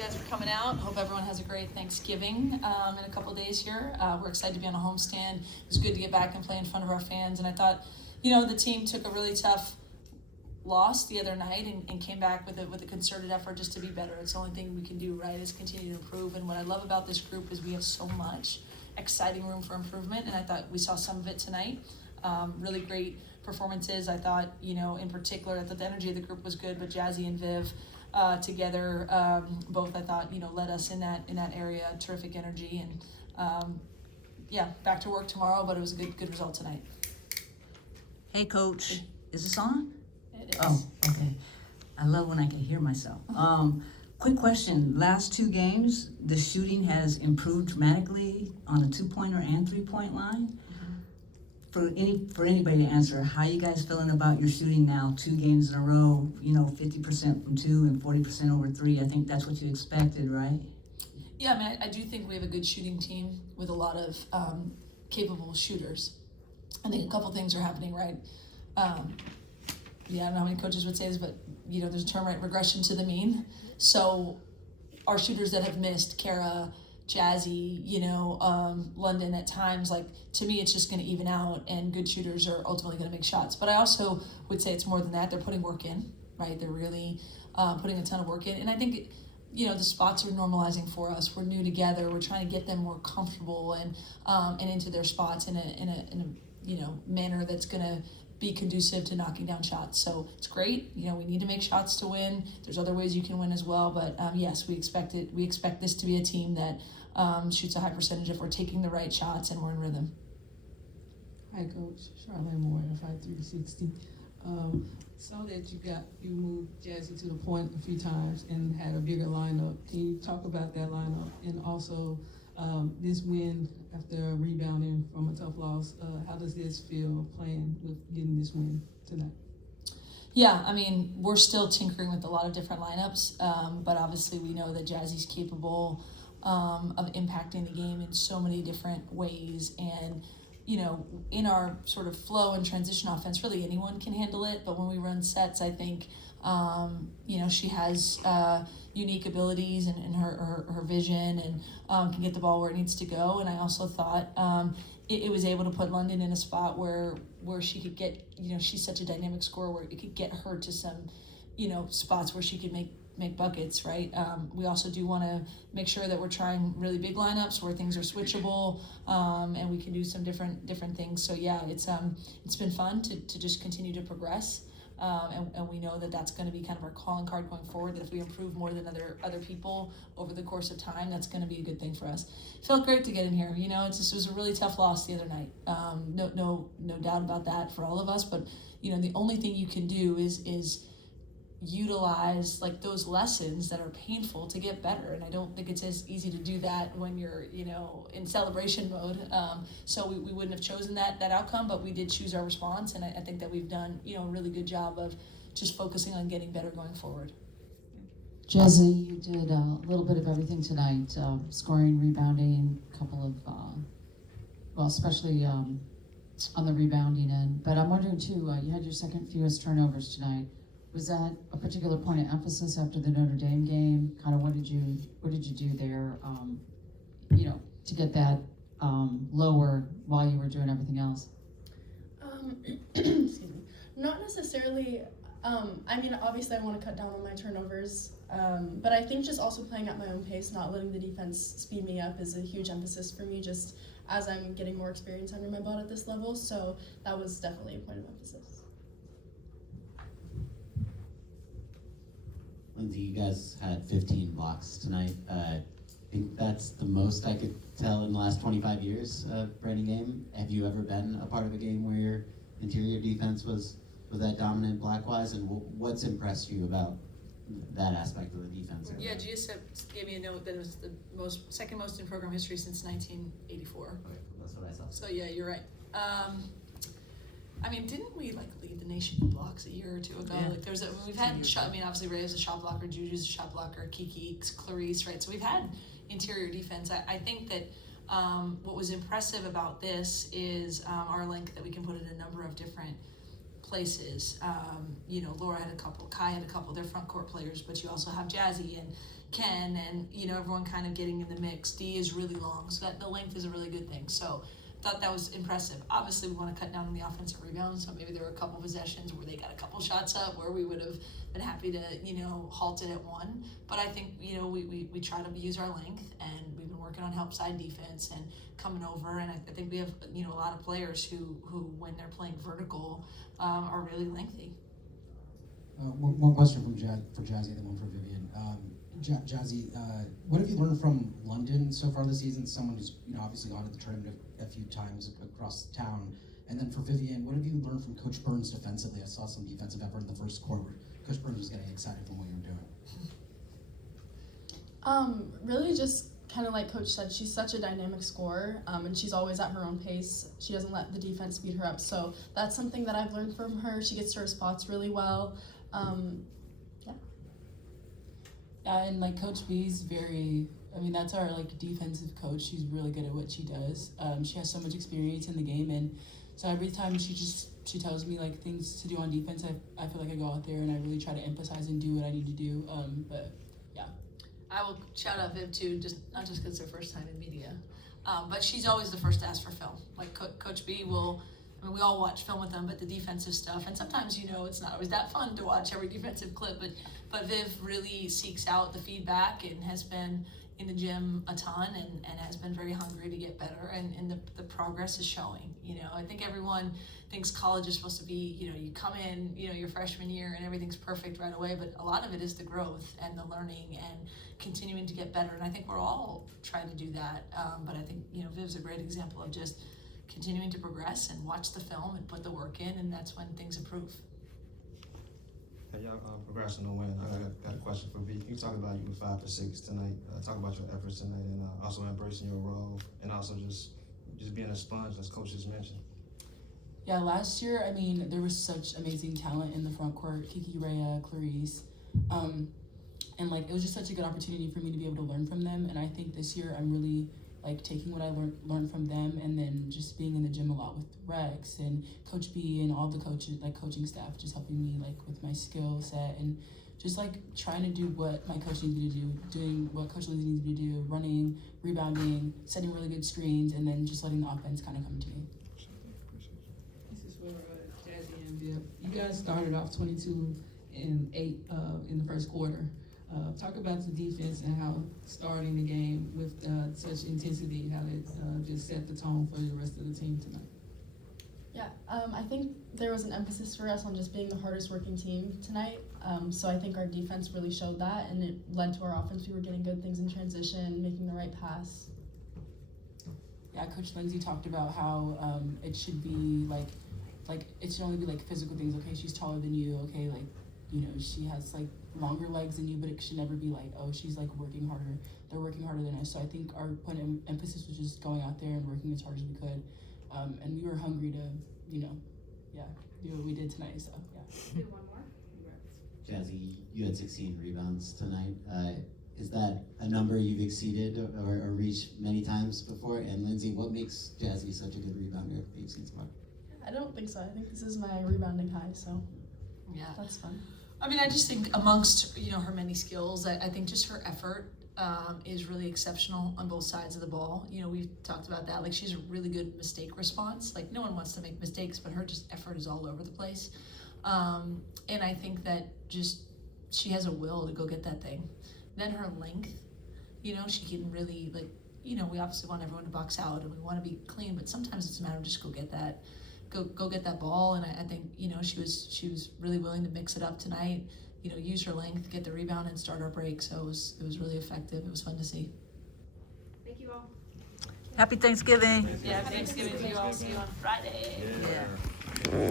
you guys for coming out. Hope everyone has a great Thanksgiving in a couple days here. We're excited to be on a homestand. It's good to get back and play in front of our fans. And I thought, the team took a really tough loss the other night and came back with a concerted effort just to be better. It's the only thing we can do, right, is continue to improve. And what I love about this group is we have so much exciting room for improvement. And I thought we saw some of it tonight. Really great performances. I thought, in particular, I thought the energy of the group was good, but Jazzy and Viv together, both I thought, led us in that area. Terrific energy, and back to work tomorrow. But it was a good result tonight. Hey, Coach, is this on? It is. Oh, okay. I love when I can hear myself. Quick question: last two games, the shooting has improved dramatically on the 2-pointer and 3-point line. For anybody to answer, how you guys feeling about your shooting now? 2 games in a row, 50% from 2 and 40% over 3. I think that's what you expected, right? Yeah, I mean, I do think we have a good shooting team with a lot of capable shooters. I think a couple things are happening, right? I don't know how many coaches would say this, but there's a term, right? Regression to the mean. So our shooters that have missed, Kara, Jazzy, London at times, to me it's just going to even out, and good shooters are ultimately going to make shots. But I also would say it's more than that. They're putting work in, right? They're really putting a ton of work in, and I think the spots are normalizing for us. We're new together. We're trying to get them more comfortable and into their spots in a manner that's going to be conducive to knocking down shots. So it's great. We need to make shots to win. There's other ways you can win as well. But yes, we expect it. We expect this to be a team that shoots a high percentage if we're taking the right shots and we're in rhythm. Hi, Coach. Charlotte Moore, Fight 360. Saw that you moved Jazzy to the point a few times and had a bigger lineup. Can you talk about that lineup, and also this win after rebounding from a tough loss? How does this feel playing with getting this win tonight? Yeah, I mean, we're still tinkering with a lot of different lineups, but obviously we know that Jazzy's capable of impacting the game in so many different ways. And in our sort of flow and transition offense, really anyone can handle it. But when we run sets, I think, she has unique abilities and her vision, and can get the ball where it needs to go. And I also thought it was able to put London in a spot where she could get, she's such a dynamic scorer, where it could get her to some, spots where she could make buckets, right? We also do want to make sure that we're trying really big lineups where things are switchable, and we can do some different things. So yeah, it's been fun to just continue to progress, and we know that that's going to be kind of our calling card going forward, that if we improve more than other people over the course of time, that's going to be a good thing for us. It felt great to get in here. It was a really tough loss the other night. No doubt about that for all of us. But the only thing you can do is utilize those lessons that are painful to get better, and I don't think it's as easy to do that when you're in celebration mode. So we wouldn't have chosen that outcome, but we did choose our response, and I think that we've done a really good job of just focusing on getting better going forward. Jazzy, you did a little bit of everything tonight, scoring, rebounding, a couple of especially on the rebounding end, but I'm wondering too, you had your second fewest turnovers tonight. Was that a particular point of emphasis after the Notre Dame game? Kind of what did you do there, to get that lower while you were doing everything else? Excuse me. Not necessarily. I mean, obviously I want to cut down on my turnovers, but I think just also playing at my own pace, not letting the defense speed me up, is a huge emphasis for me, just as I'm getting more experience under my belt at this level. So that was definitely a point of emphasis. Lindsay, you guys had 15 blocks tonight. I think that's the most I could tell in the last 25 years for any game. Have you ever been a part of a game where your interior defense was that dominant block-wise? And what's impressed you about that aspect of the defense? Yeah, GSF gave me a note that it was the second most in program history since 1984. Okay, that's what I saw. So yeah, you're right. I mean, didn't we lead the nation in blocks a year or two ago? Yeah. We've had obviously Ray's a shot blocker, Juju's a shot blocker, Kiki, Clarice, right? So we've had interior defense. I think that what was impressive about this is our length, that we can put in a number of different places. You know, Laura had a couple, Kai had a couple, they're front court players, but you also have Jazzy and Ken and, you know, everyone kind of getting in the mix. D is really long, so that the length is a really good thing. So thought that was impressive. Obviously, we want to cut down on the offensive rebounds, so maybe there were a couple possessions where they got a couple shots up where we would have been happy to, you know, halt it at one. But I think, you know, we try to use our length, and we've been working on help side defense and coming over, and I think we have, you know, a lot of players who when they're playing vertical, are really lengthy. One question for Jazzy and then one for Vivian. Jazzy, what have you learned from London so far this season? Someone who's, you know, obviously gone to the tournament a few times across town. And then for Vivian, what have you learned from Coach Burns defensively? I saw some defensive effort in the first quarter where Coach Burns was getting excited from what you were doing. Really just kind of like Coach said, she's such a dynamic scorer, and she's always at her own pace. She doesn't let the defense beat her up, so that's something that I've learned from her. She gets to her spots really well. Yeah, and like Coach B's that's our like defensive coach. She's really good at what she does. She has so much experience in the game, and so every time she tells me like things to do on defense, I feel like I go out there and I really try to emphasize and do what I need to do. But yeah. I will shout out Viv too, not just because it's her first time in media, but she's always the first to ask for film. Like Coach B will, I mean, we all watch film with them, but the defensive stuff, and sometimes, you know, it's not always that fun to watch every defensive clip, but Viv really seeks out the feedback and has been in the gym a ton and has been very hungry to get better, and the progress is showing. You know, I think everyone thinks college is supposed to be, you know, you come in, you know, your freshman year and everything's perfect right away, but a lot of it is the growth and the learning and continuing to get better, and I think we're all trying to do that, but I think, you know, Viv's a great example of just continuing to progress and watch the film and put the work in, and that's when things improve. Hey, y'all, congrats on the win. I got a question for V. You talk about you were 5 for 6 tonight. Talk about your efforts tonight and also embracing your role and also just being a sponge, as Coach just mentioned. Yeah, last year, I mean, there was such amazing talent in the front court. Kiki, Rhea, Clarice. And like, it was just such a good opportunity for me to be able to learn from them. And I think this year I'm really like taking what I learned from them, and then just being in the gym a lot with Rex and Coach B and all the coaches, like coaching staff, just helping me like with my skill set and just like trying to do what my coach needs me to do, doing what Coach Lindsay needs me to do, running, rebounding, setting really good screens, and then just letting the offense kind of come to me. This is for Jazzy and Viv. You guys started off 22-8 in the first quarter. Talk about the defense and how starting the game with such intensity, how it just set the tone for the rest of the team tonight. Yeah, I think there was an emphasis for us on just being the hardest working team tonight. So I think our defense really showed that, and it led to our offense. We were getting good things in transition, making the right pass. Yeah, Coach Lindsay talked about how it should be like it should only be like physical things. Okay, she's taller than you. Okay, like, you know, she has like longer legs than you, but it should never be like, oh, she's like working harder. They're working harder than us. So I think our point of emphasis was just going out there and working as hard as we could. And we were hungry to, you know, do what we did tonight. So yeah. Do one more. Jazzy, you had 16 rebounds tonight. Is that a number you've exceeded or reached many times before? And Lindsay, what makes Jazzy such a good rebounder that you've seen so far? I don't think so. I think this is my rebounding high, so Yeah. that's fun. I mean, I just think amongst, you know, her many skills, I think just her effort is really exceptional on both sides of the ball. You know, we've talked about that. Like, she's a really good mistake response. Like, no one wants to make mistakes, but her just effort is all over the place. And I think that just she has a will to go get that thing. Then her length, you know, she can really, like, you know, we obviously want everyone to box out and we want to be clean, but sometimes it's a matter of just go get that ball. And I think, you know, she was really willing to mix it up tonight, you know, use her length, get the rebound and start our break. So it was really effective. It was fun to see. Thank you all. Happy Thanksgiving. Yeah, Thanksgiving to you all. See you on Friday. Yeah.